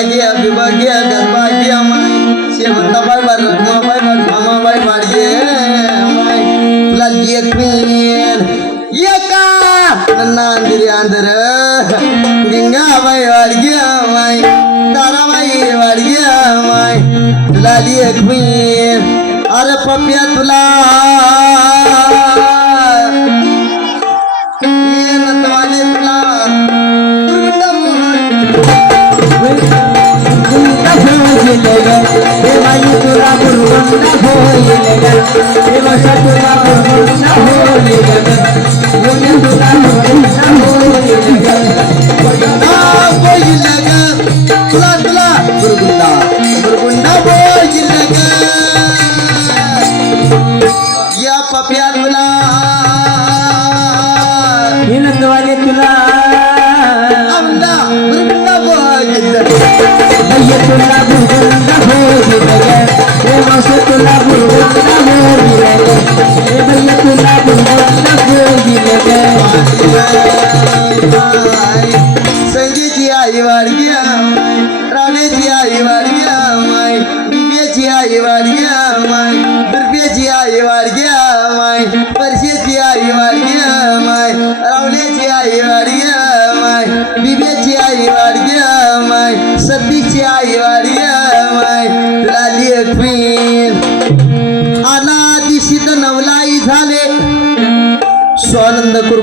ವಿಭಾಗೀಯ ವಿಭಾಗೀಯ तुला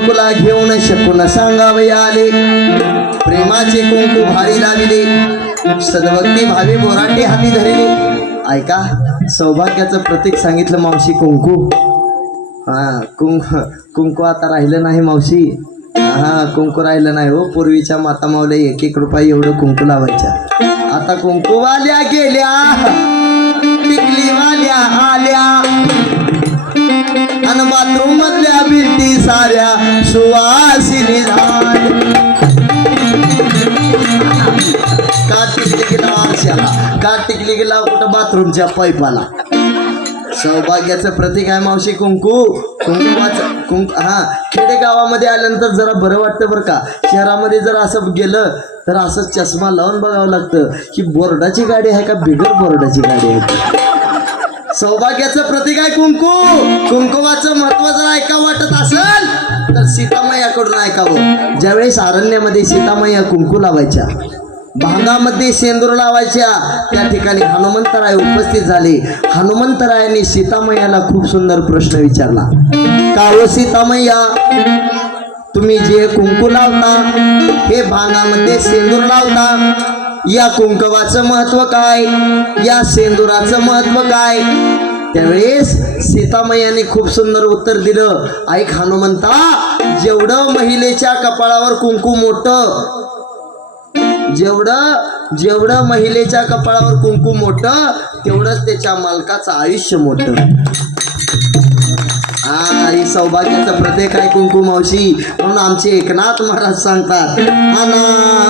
कुंकूला घेऊन शकून सांगावे आले. प्रेमाचे कुंकू भारी लाविले. सदभक्ती भावी बोराटे हाती धरले. ऐका सौभाग्याचं प्रतीक सांगितलं मावशी कुंकू. हा कुंक कुंकू आता राहिलं नाही मावशी. हा कुंकू राहिलं नाही हो. पूर्वीच्या माता मावल्या एक एक रुपये एवढं कुंकू लावायच्या. आता कुंकूवाल्या गेल्या टिकलीवाल्या आल्या. आणि बाथरूम मधल्या भिंती साऱ्या सुवासिनी का टिकली गेला आरशाला. का टिकली गेला कुठं बाथरूमच्या पाईपाला. सौभाग्याचं प्रतीक आहे मावशी कुंकू. कुंकुमाचं कुंक हा खेडेगावामध्ये आल्यानंतर जरा बरं वाटतं बरं का? शहरामध्ये जर असं गेलं तर असं चष्मा लावून बघावं लागतं की बोर्डाची गाडी आहे का बिगर बोर्डाची गाडी आहे? सौभाग्याचं प्रतीक आहे कुंकू. कुंकुमाचं महत्त्व जर ऐका वाटत असेल तर सीतामयाकडून ऐकावं. ज्यावेळेस अरण्यामध्ये सीतामया कुंकू लावायच्या भांगामध्ये सेंदूर लावायच्या त्या ठिकाणी हनुमंतराय उपस्थित झाले. हनुमंतरायाने सीतामयाला खूप सुंदर प्रश्न विचारला. का हो सीतामय्या तुम्ही जे कुंकू लावता हे भांगामध्ये सेंदूर लावता या कुंकवाचं महत्त्व काय? या सेंदुराचं महत्त्व काय? त्यावेळेस सीतामयाने खूप सुंदर उत्तर दिलं. ऐक हनुमंता जेवढं महिलेच्या कपाळावर कुंकू मोठ जेवढं जेवढं महिलेच्या कपाळावर कुंकू मोठं तेवढंच त्याच्या मालकाचं आयुष्य मोठ. हा ही सौभाग्याचं प्रत्येक आहे कुंकू मावशी. म्हणून आमचे एकनाथ महाराज सांगतात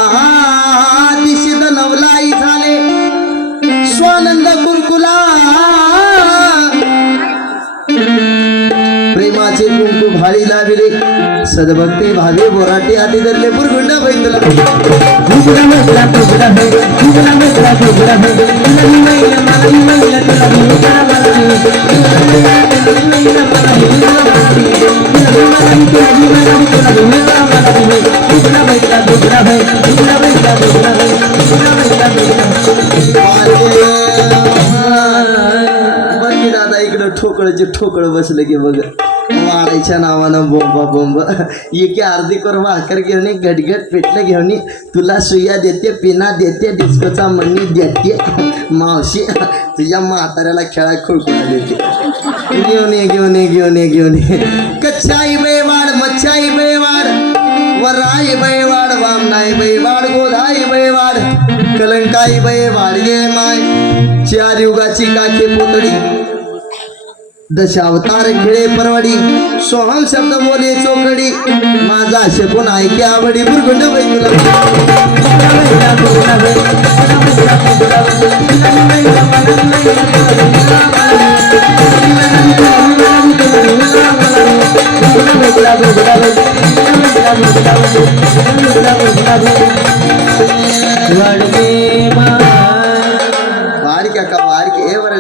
अनादिशिद नवलाई झाले. स्वानंद कुंकुला प्रेमाचे कुंकू भाळी लाविले. सदभक्ती भावे बोराटे आधी धरले. पुरगुंड बैतला भुगडा भुगडा भुगडा भे ठोकळचे ठोकळ बसलं की बघ मारायच्या नावानं बोंबा बोंब. एके अर्धी कर भाकर घेऊन ये, गटगट पिठलं घेऊन ये. तुला सुया देते पिना देते डिस्कोचा मणी देते. मावशी तुझ्या म्हाताऱ्याला खेळा खुळखुळा देते. घेऊन ये घेऊन ये घेऊन ये घेऊन ये. कच्चाई बैवाड मच्छाई बैवाड वराई बैवाड वामनाई बैवाड गोधाई बैवाड कलंकाई बैवाड ये माय. चार युगाची काखे पुतळी. दशावतार खिळे परवाडी. सोहम शब्द बोले चोकडी. माझा शेपून ऐके आवडी. बुरगुंड बाई मा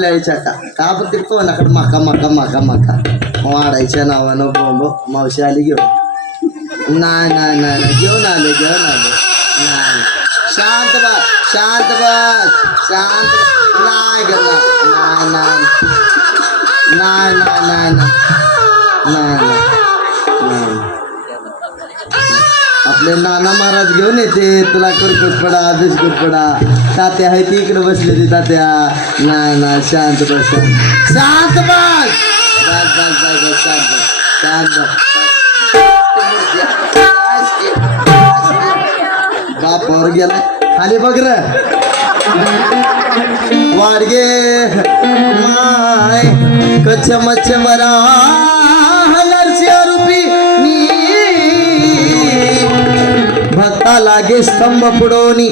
लावायच्या का का पण ते कोणाकडे माका माका माका माका? वाढायच्या नावानं मावशी आली घेऊन. नाही नाही नाही घेऊन आले घेऊन आले. नाही शांत बस शांत शांत नाही नाही आपले नाना महाराज घेऊन येते. तुला कुरकुटपडा बिस्कुटपडा तात्या आहे ती इकडे बसलेली तात्या. नाही नाही शांत बस शांत शांत बस! बस बस बस बस शांत बस. शांत बस. बापावर गेला. खाली बघ र. वाडगे माय कच्छ मच्छ लागे स्तंभ पुडोनी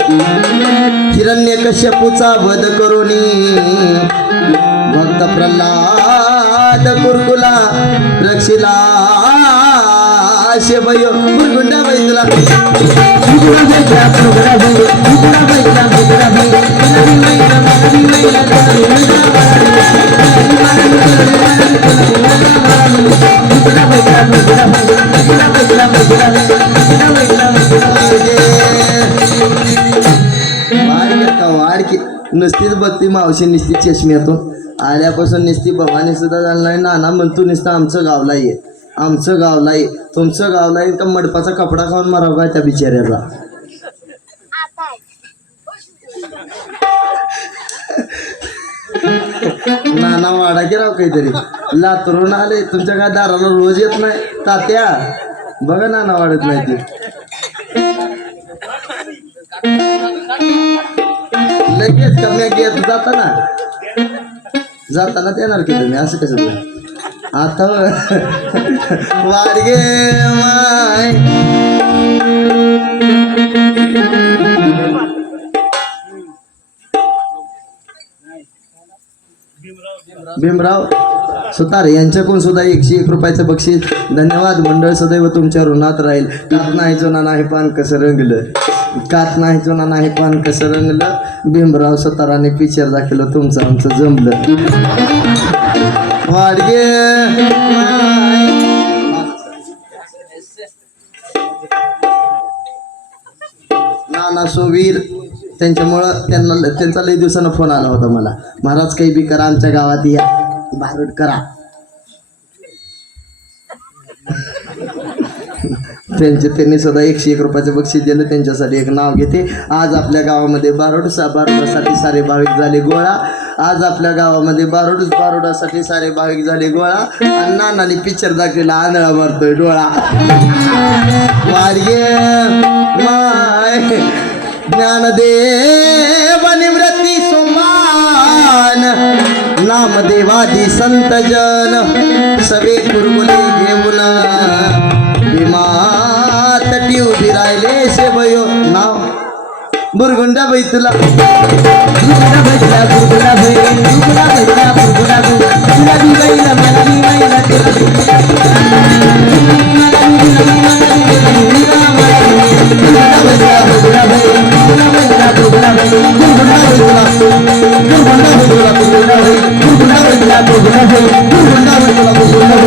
हिरण्य कश्यपूचा वध करोनी. भक्त प्रल्हाद कुरकुला रक्षिला. आशे भयो मुरगुंड बैसला वाडकी नुसतीच बघती मावशी नुसती येतो आल्यापासून निस्ती भवानी सुद्धा झाला नाही नाना म्हणतो निस्ता आमचं गावला ये. आमचं गावला ये तुमचं गावला ये का मडपाचा कपडा खाऊन माराव का त्या बिचाऱ्याचा? नाना वाडा की राव काहीतरी. लातरून आले. तुमच्या काय दाराला रोज येत नाही? तात्या बघा नाना वाढत नाही ती. लगेच कमी घेत जाताना. जाताना येणार की तुम्ही? असं कसं? बोल आता वाडगे माय. भीमराव सुतार यांच्याकडून सुद्धा एकशे एक रुपयाचं बक्षीस. धन्यवाद मंडळ सदैव तुमच्या ऋणात राहील. कात नाही चोना नाही पान कसं रंगलं? कात नाही चोना नाही पान कसं रंगलं? भीमराव सुताराने पिक्चर दाखवलं तुमचं आमचं जमलं. वाडगे नाना सोवीर त्यांच्यामुळं त्यांना त्यांचा लई दिवसानं फोन आला होता मला. महाराज काही बी करा आमच्या गावात या. बाहेर करा. त्यांचे त्यांनी सुद्धा एकशे एक रुपयाचं बक्षीस दिलं. त्यांच्यासाठी एक नाव घेते. आज आपल्या गावामध्ये बारोड सा बारोडासाठी सारे भाविक झाले गोळा. आज आपल्या गावामध्ये बारोड बारोडासाठी सारे भाविक झाले गोळा. आणि नानाने पिक्चर दाखवला आंधळा मारतोय डोळा. वाडगे माय ज्ञानदेव निवृत्ती सोमान. नामदेवादी संत जन सवे कुरगुले घेऊन. विमान मी उभी राहिले शेवयो नाव. बुरगुंडा बाई तुला. दुर्गुणा भजला दुर्गुणा भाई दुर्गुणा भजला दुर्गुणा भाई तुला मी बाईला मला मी बाईला दुर्गुणा भजला दुर्गुणा भाई दुर्गुणा भजला दुर्गुणा भाई दुर्गुणा भजला दुर्गुणा भजला दुर्गुणा भाई दुर्गुणा भजला दुर्गुणा भाई दुर्गुणा भजला दुर्गुणा भाई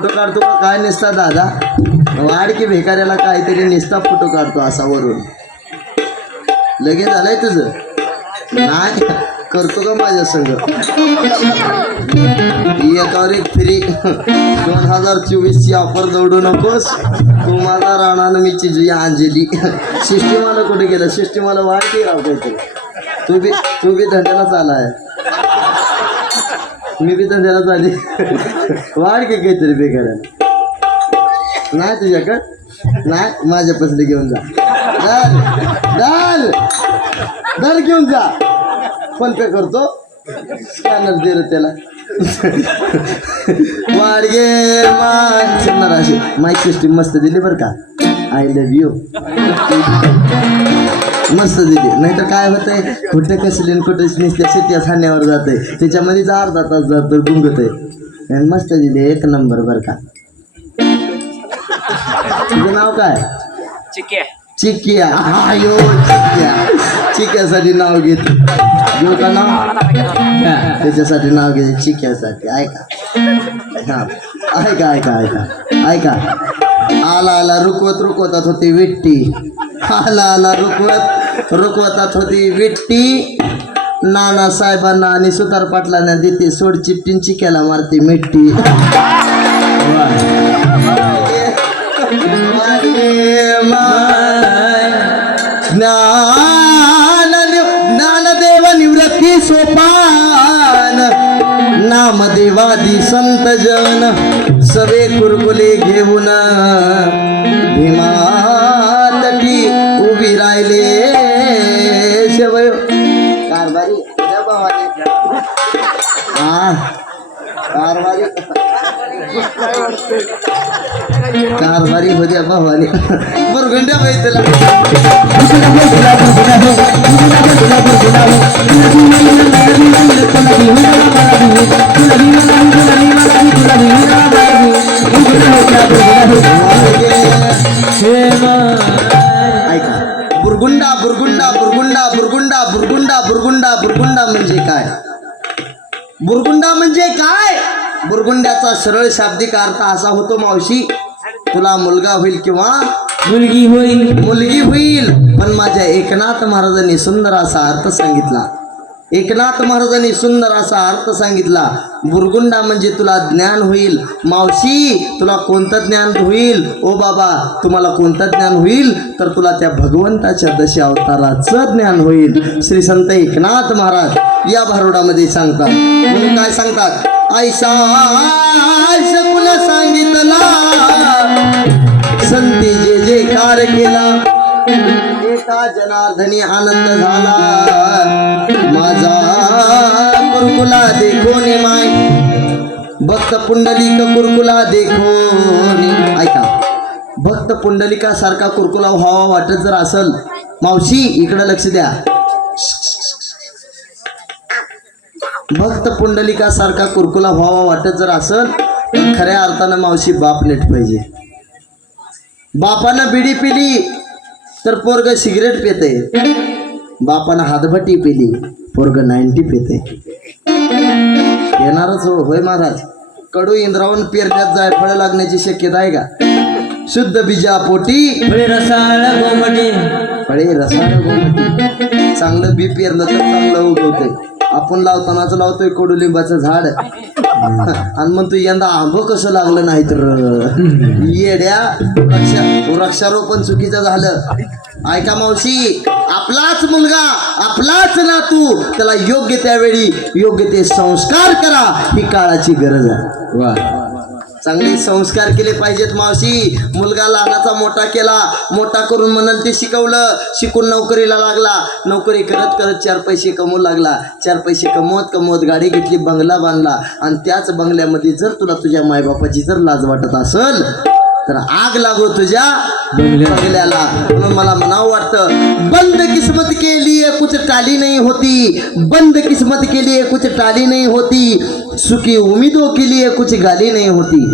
फोटो काढतो का? काय निसता दादा? वाढ की भेकाऱ्याला काहीतरी निसता फोटो काढतो असा वरून. लगेच झालंय तुझं? नाही? करतो का माझ्या संघ एकावर एक फ्री दोन हजार चोवीसची ऑफर दौडू नकोस. तू माझा राणा मी चिजू अंजली सिस्टीमाला कुठे गेलं? सिस्टीमाला वाढ की राहतो तू बी तू बी धंद्याला आलाय. मी बी त्याला चालली. वाढ की काहीतरी बेकार नाही तुझ्याकडं? नाही? माझ्या पसले घेऊन जा. डाल डाल डाल घेऊन जा. फोन पे करतो. स्कॅनर दे रे त्याला. वाडगे माय अशी. माईक सिस्टीम मस्त दिली बरं का? आय लव्ह यू मस्त दिली. नाहीतर काय होतंय? कुठे कसली कुठे शेत्या खाण्यावर जाते त्याच्यामध्ये जा अर्धा तास जातो गुंगत आहे मस्त दिली. एक नंबर बर का. तुझं नाव काय? चिकिया. आयो चिकिया. चिक्यासाठी नाव घेत. घेऊ का नाव? त्याच्यासाठी नाव घे चिक्यासाठी. ऐका. हा. ऐका ऐका ऐका. ऐका. आला आला. रुकवत रुकवतात होती विट्टी. आला आला. रुकवत. रुकवतात होती. विट्टी नाना साहेबांना आणि सुतार पाटलांना देते. सोड चिपटींची केला मारते मिट्टी. ज्ञान ज्ञानदेव निवृत्ती सोपान. नामदेवादी संत जन सवे कुरकुले घेऊन. भीमा कारभारी हो द्या बरगंड्या ऐका बुरगुंडा बुरगुंडा बुरगुंडा बुरगुंडा बुरगुंडा बुरगुंडा बुरगुंडा म्हणजे काय? बुरगुंडा म्हणजे काय? बुरगुंड्याचा सरळ शाब्दिक अर्थ असा होतो मावशी तुला मुलगा होईल किंवा मुलगी होईल. मुलगी होईल. पण माझ्या एकनाथ महाराजांनी सुंदर असा अर्थ सांगितला. एकनाथ महाराजांनी सुंदर असा अर्थ सांगितला बुरगुंडा म्हणजे तुला ज्ञान होईल. मावशी तुला कोणतं ज्ञान होईल? ओ बाबा तुम्हाला कोणतं ज्ञान होईल? तर तुला त्या भगवंताच्या दश अवताराचं ज्ञान होईल. श्री संत एकनाथ महाराज या भारुडामध्ये सांगतात. म्हणून काय सांगतात? ऐसा कुला सांगितला. संती जे जे कार केला. एका जनार्दनी आनंद झाला. माझा कुरकुला देखो माय. भक्त पुंडलिक कुरकुला देखो ऐका भक्त पुंडलिका सारखा कुरकुला व्हावा वाटत जर असल मावशी इकडे लक्ष द्या. भक्त पुंडलिका सारखा कुरकुला व्हावा वाटत जर असल तर खऱ्या अर्थानं मावशी बाप नेट पाहिजे. बापानं बिडी पिली तर पोरग सिगरेट पेते. बापानं हातभट्टी पिली पोरग नाईन्टी पेते. येणारच हो होय महाराज. कडू इंद्रावून पेरण्यात जायफळ लागण्याची शक्यता आहे का? शुद्ध बीजा पोटी फळे रसाळ गोमटे. फळे रसाळ गोमटी. चांगलं बी पेरलं तर चांगलं उगवतंय. आपण लावतानाच लावतोय कडुलिंबाचं झाड. आणि मग तू यंदा आंब कसं लागलं नाही तर? येड्या रक्षा वृक्षारोपण चुकीचं झालं. ऐका मावशी आपलाच मुलगा आपलाच नातू त्याला योग्य त्यावेळी योग्य ते संस्कार करा ही काळाची गरज आहे. वा. चांगले संस्कार केले पाहिजेत मावशी. मुलगा लहानाचा मोठा केला मोठा करून म्हणाल ते शिकवलं. शिकून नोकरीला लागला. नोकरी करत करत चार पैसे कमवू लागला. चार पैसे कमवत कमवत गाडी घेतली बंगला बांधला. आणि त्याच बंगल्यामध्ये जर तुला तुझ्या मायबापाची जर लाज वाटत असल तर आग लागो तुझ्या बंगल्याला. म्हणून मला म्हणावं वाटतं बंद किस्मत के लिए कुछ टाली नहीं होती. बंद किस्मत के लिए कुछ टाली नहीं होती. सुखी उम्मीदों के लिए कुछ गाली नहीं होती।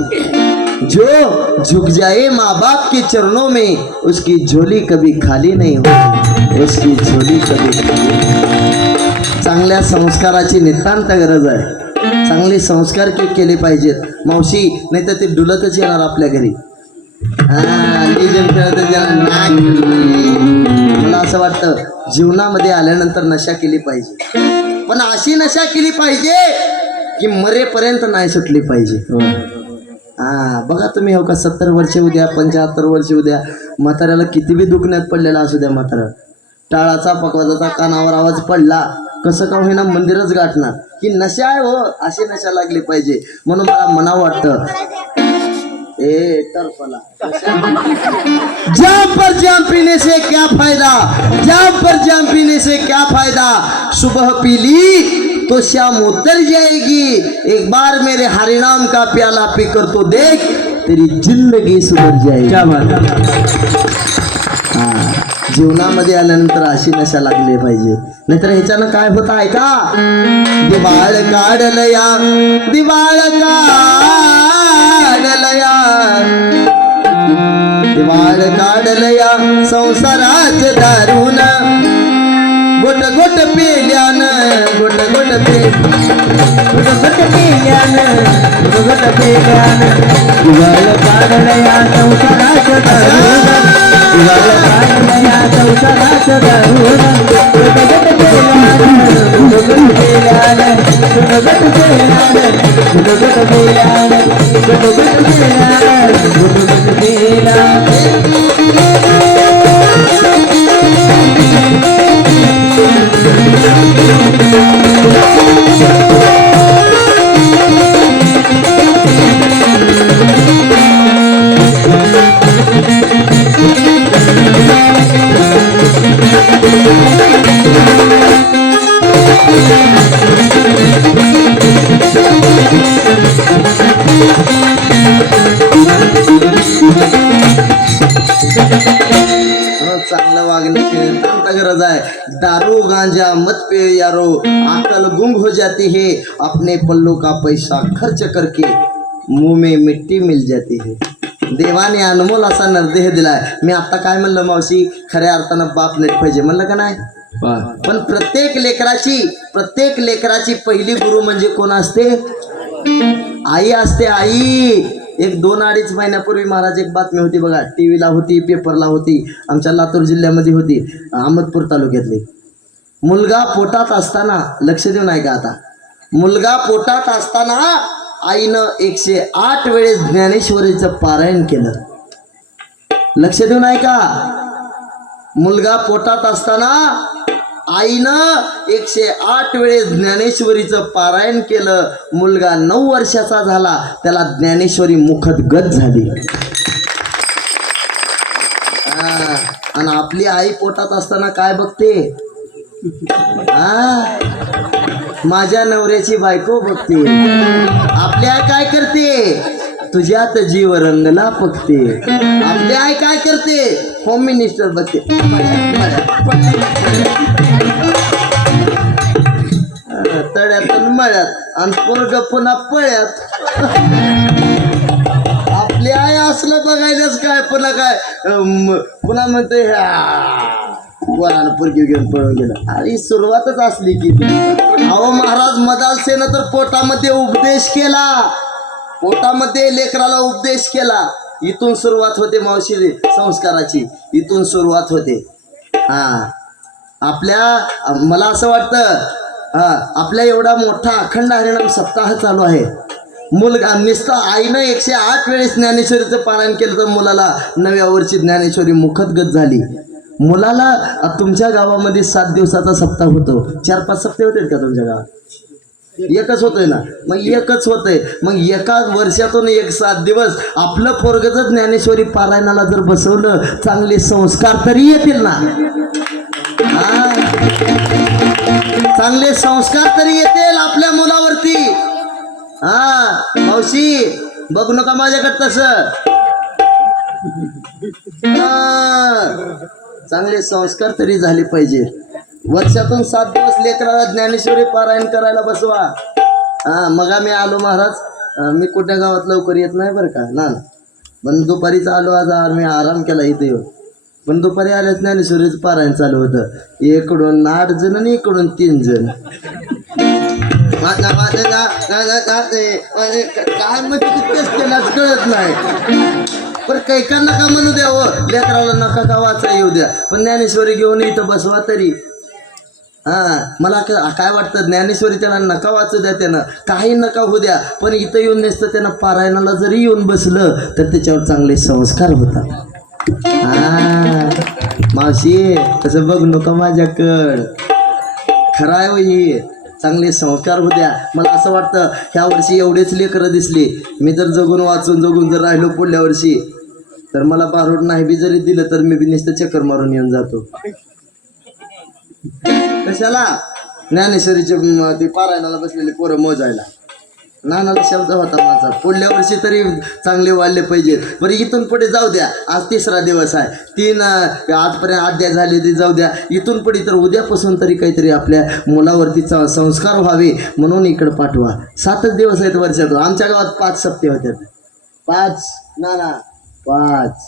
जो झुक जाए माँ बाप के चरणों में उसकी झोली कभी खाली नहीं होती। उसकी झोली कभी खाली चांगल्या संस्काराची नितांत गरज आहे। चांगले संस्कार के केले पाहिजेत। मावशी नाही तर ते डुलतच येणार आपल्या घरी. हा, मला असं वाटतं जीवनामध्ये आल्यानंतर नशा केली पाहिजे. पण अशी नशा केली पाहिजे की मरेपर्यंत नाही सुटली पाहिजे. हा. बघा तुम्ही हो का सत्तर वर्ष उद्या पंच्याहत्तर वर्ष उद्या म्हाताऱ्याला किती बी दुखण्यात पडलेला असू द्या म्हातारा. टाळाचा पकवाजाचा कानावर आवाज पडला कसं का होईना मंदिरच गाठणार. की नशा आहे हो अशी नशा लागली पाहिजे म्हणून मला मनावं वाटतं. ए टर्फला जाम पर जाम पीने से क्या फायदा जाम पर जाम पीने से क्या फायदा सुबह पी ली तो श्याम उतर जाएगी। एक बार मेरे हरिनाम का प्याला पीकर तो देख तेरी ज़िंदगी सुधर जाएगी। क्या बात हाँ, जीवनामध्ये आल्यानंतर अशी नशा लागली पाहिजे. नाहीतर ह्याच्यानं काय होत आहे का? दिवाळ काढलया दिवाळ काढलया. दिवाळ काढलया संसाराच दारून गोट गोट पेल्यान गोट गोट पे गोट गोट पेल्यान गोट गोट पेल्यान उगाल पाडलया गुटगुट पेल्यानं, गुटगुट पेल्यानं, दिवाळ काढलया गोट गोट पेल्यान गोट गोट पेल्यान गोट गोट पेल्यान गोट गोट पेल्यान गोट गोट पेल्यान गोट गोट पेल्यान चांगलं वागण्याची गरज आहे. दारू गांजा मत पे यारो अकल गुंग हो जाती है. अपने पल्लू का पैसा खर्च करके मुंह में मिट्टी मिल जाती है. देवाने अनमोल असा नरदेह दिलाय. मी आता काय म्हणलं मावशी? खऱ्या अर्थानं बाप नेट पाहिजे. म्हणलं का नाही? पण प्रत्येक लेकराची प्रत्येक लेकराची पहिली गुरु म्हणजे कोण असते? आई असते आई. एक दोन अडीच महिन्यापूर्वी महाराज एक बातमी होती बघा. टी व्हीला होती पेपरला होती. आमच्या लातूर जिल्ह्यामध्ये होती. अहमदपूर तालुक्यातली. मुलगा पोटात असताना लक्ष देऊन ऐका आता. मुलगा पोटात असताना आईनं एकशे आठ वेळेस ज्ञानेश्वरीचं पारायण केलं. लक्ष देऊन ऐका. मुलगा पोटात असताना आईनं एकशे आठ वेळेस ज्ञानेश्वरीचं पारायण केलं. मुलगा नऊ वर्षाचा झाला. त्याला ज्ञानेश्वरी मुखत गत झाली. हा, आणि आपली आई पोटात असताना काय बघते? हा? माझ्या नवऱ्याची बायको बघते. आपली आई काय करते? तुझ्यात जीव रंगला पकते आपली आई काय करते? होम मिनिस्टर बघते हा, तळ्यातून मळ्यात. आणि पोरग पुन्हा पळ्यात. आपली आई असलं बघायलाच काय? पुन्हा काय? पुन्हा म्हणते वरानं पोरगी घेऊन पळून गेलं. आणि सुरुवातच असली की. अहो महाराज मदाल सेनं तर पोटामध्ये उपदेश केला. पोटामध्ये लेकराला उपदेश केला. इथून सुरुवात होते मावशी संस्काराची. इथून सुरुवात होते. हा. आपल्या मला असं वाटतं हा आपल्या एवढा मोठा अखंड हरिणाम सप्ताह चालू आहे. मुलगा नुसतं आईनं एकशे आठ वेळेस ज्ञानेश्वरीचं पारायण केलं तर मुलाला नव्या वर्षी ज्ञानेश्वरी मुखदगत झाली. मुलाला तुमच्या गावामध्ये सात दिवसाचा सप्ताह होतो. चार पाच सप्ताह होते का तुमच्या गावात? एकच होतंय ना. मग एकच होतंय. मग एका वर्षातून एक सात दिवस आपलं पोरगच ज्ञानेश्वरी पारायणाला जर बसवलं चांगले संस्कार तरी येतील ना. चांगले संस्कार तरी येतील आपल्या मुलावरती. हा. मावशी बघू नका माझ्याकडे तसं. चांगले संस्कार तरी झाले पाहिजे. वर्षातून सात दिवस लेकराला ज्ञानेश्वरी पारायण करायला बसवा. हा मग आम्ही आलो महाराज. मी कुठल्या गावात लवकर येत नाही बरं का? ना पण दुपारीच आलो आज आम्ही आराम केला इथे येऊन. पण दुपारी आल्याच ज्ञानेश्वरीचं पारायण चालू होतं. इकडून आठ जण आणि इकडून तीन जण. माझा- ना- ना- काय म्हणजे तेच त्यालाच कळत नाही. पण कैकांना का म्हणू द्यावं? लेकराला नका का वाचा येऊ द्या? पण ज्ञानेश्वरी घेऊन इथं बसवा तरी. हा मला काय वाटतं ज्ञानेश्वरी त्यांना नका वाचू द्या त्यानं. काही नका होऊ द्या पण इथं येऊन नसतं त्यानं पारायणाला जरी येऊन बसलं तर त्याच्यावर चांगले संस्कार होतात. हा मावशी तसं बघ नको माझ्याकड. खरं आहे हो चांगले संस्कार होत्या मला असं वाटतं ह्या वर्षी एवढेच लेकरं दिसली. मी जर जगून वाचून जगून जर राहिलो पुढल्या वर्षी तर मला बारोड नाही बी जरी दिलं तर मी बी नुसतं चक्कर मारून येऊन जातो. कशाला? ज्ञानेश्वरीचे ते पारायणाला बसलेले पोरं मोजायला. नानाला शब्द होता माझा. पुढल्या वर्षी तरी चांगले वाढले पाहिजेत. बरं इथून पुढे जाऊ द्या. आज तिसरा दिवस आहे. तीन आजपर्यंत अध्याय झाले ते जाऊ द्या. इथून पुढे तर उद्यापासून तरी काहीतरी आपल्या मुलावरती संस्कार व्हावे म्हणून इकडं पाठवा. सातच दिवस आहेत वर्षातून. आमच्या गावात पाच सप्ते होत्या पाच ना ना पाच.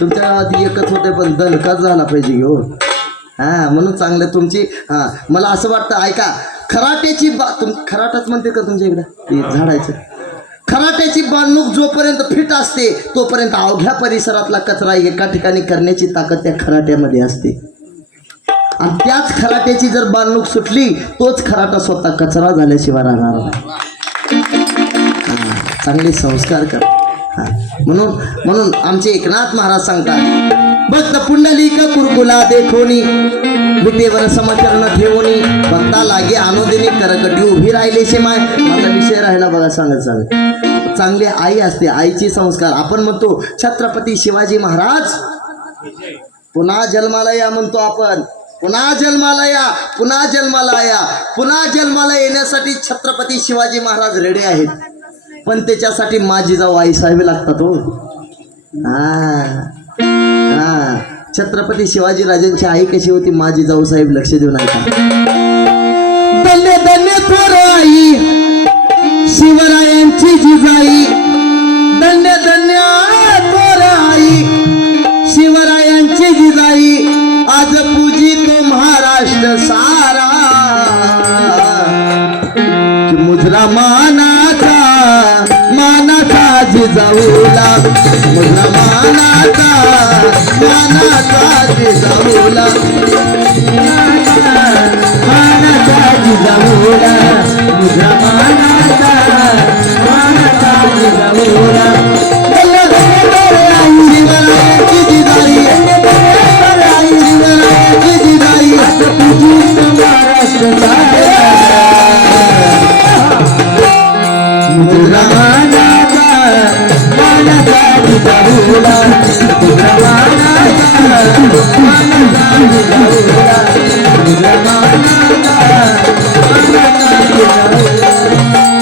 तुमच्या गावात एकच होते पण दणकाच झाला पाहिजे घेऊ हा म्हणून चांगलं तुमची हा मला असं वाटतं ऐका खराट्याची बा तुम खराटाच म्हणते का तुमच्या इकडं? झाडायचं. खराट्याची बांधणूक जोपर्यंत फिट असते तोपर्यंत अवघ्या परिसरातला कचरा एका ठिकाणी करण्याची ताकद त्या खराट्यामध्ये असते. आणि त्याच खराट्याची जर बांधणूक सुटली तोच खराटा स्वतः कचरा झाल्याशिवाय राहणार नाही. चांगले संस्कार कर. म्हणून म्हणून आमचे एकनाथ महाराज सांगतात भक्त पुंडलिक कुरकुला देखोनी विटेवर समचरण ठेवणी भक्ता लागे आनोदिनी करकटी उभी राहिली शे माय माझा विषय राहिला बघा सांगत सांगत. चांगली आई असते आईचे संस्कार. आपण म्हणतो छत्रपती शिवाजी महाराज पुन्हा जन्माला या म्हणतो आपण. पुन्हा जन्माला या पुन्हा जन्माला या पुन्हा जन्माला येण्यासाठी छत्रपती शिवाजी महाराज रेडे आहेत. पण त्याच्यासाठी माझी जाऊ आई साहेब लागतात हो. हा. हा. छत्रपती शिवाजी राजांची आई कशी होती? माझी जाऊ साहेब लक्ष देऊन ऐका धन्य धन्य थोर आई. शिवरायांची जिजाई. धन्य धन्य थोर आई. शिवरायांची जिजाई. आज पूजी तो महाराष्ट्र सारा. मानाचा जिजाऊला मुजरा मानाचा मानाचा जिजाऊला मानाचा जिजाऊला मुद्रा मानाचा मानाचा जिजाऊला धन्य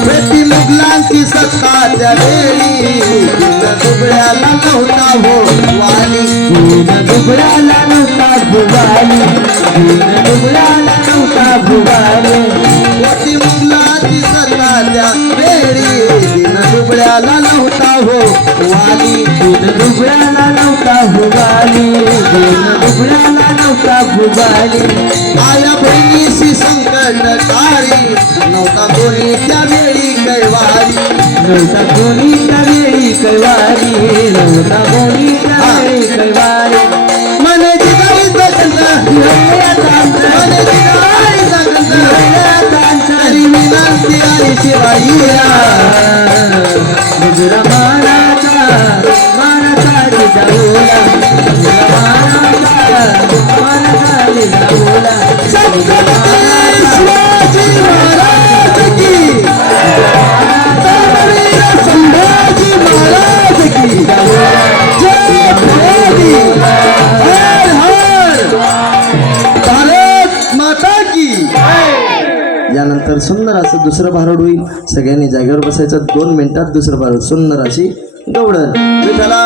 प्रति मुघलांची सत्ता त्या वेळी दुबळ्याला नव्हता हो वाली दीन नव्हता भुवाली दीन नव्हता भुवाली सत्ता त्या वेळी दुबळ्याला नव्हता हो वाली नव्हता भुवाली दीन दुबळाला नव्हता भुवाली आया बहिणीशी संकट टाळी नव्हता कोणी त्या वेळी कैवारी नव्हता कोणी त्या वेळी कैवारी नव्हता कोणी त्या वेळी कैवारी सगळ्यांनी जागेवर बसायचं. दोन मिनिटात दुसरं भारड सुंदर अशी गवडण विठ्ठला